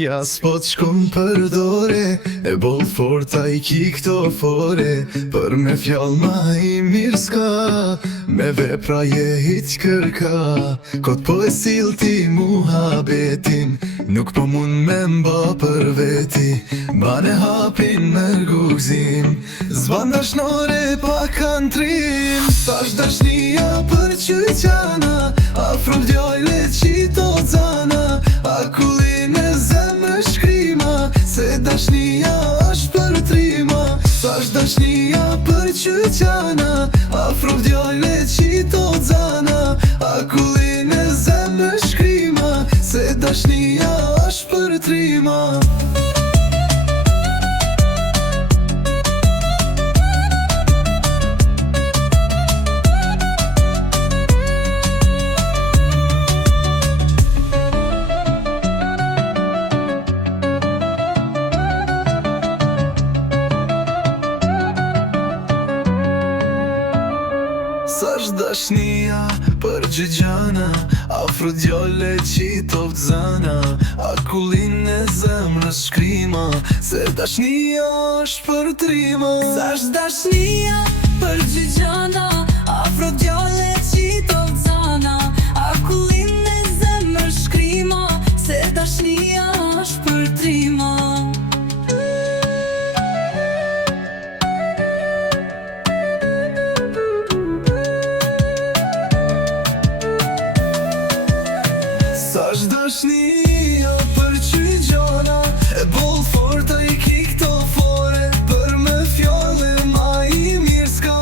Ja s'po t'shkum për dore, e boll forta I ki këto fore. Për me fjall ma I mirë s'ka, me vepra je hiq kërka. Kot po e sill ti muhabetin, nuk po mund me mba për veti. Bane hapin me rgugzim, zban dashnore pa kantrim. Thash dashnia për qyqana, afro vdjojle qito zana. Akullin e zemë shkrima, se dashnia është për trima. Thash dashnia për qyqana, afro vdjojle qito zana. Akullin e zemë shkrima, se dashnia është për trima. S'asht dashnia për gjëgjana, afro djole qito vdzana. Akullin e zemrës shkrima, se dashnia është për trima. S'asht dashnia për gjëgjana, afro djole qito vdzana. Akullin e zemrës shkrima, se dashnia është për trima. S'asht dashnia për qyqana, e boll forta I ki këto fore. Për me fjallë ma I mirë s'ka,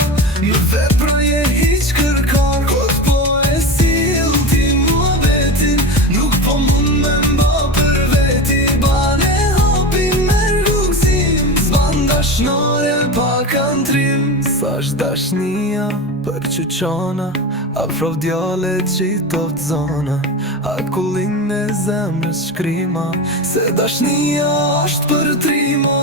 me vepra je hiq kërkan. Kot po e sill ti muhabetin, nuk po mund me mba për veti. Bane hapin me rrugzim, zban dashnore pa kantrim. S'asht dashnia për qyqana, afro vdjale qito vdzana. Akullin e zemrës shkrima, se dashnia është për trima.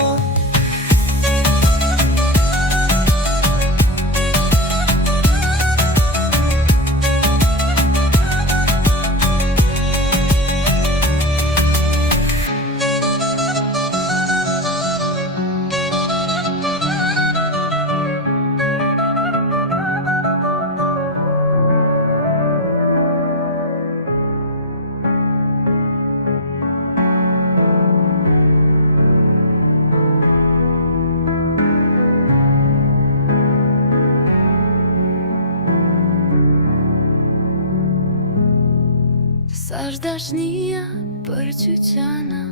S'asht dashnia për qyqana,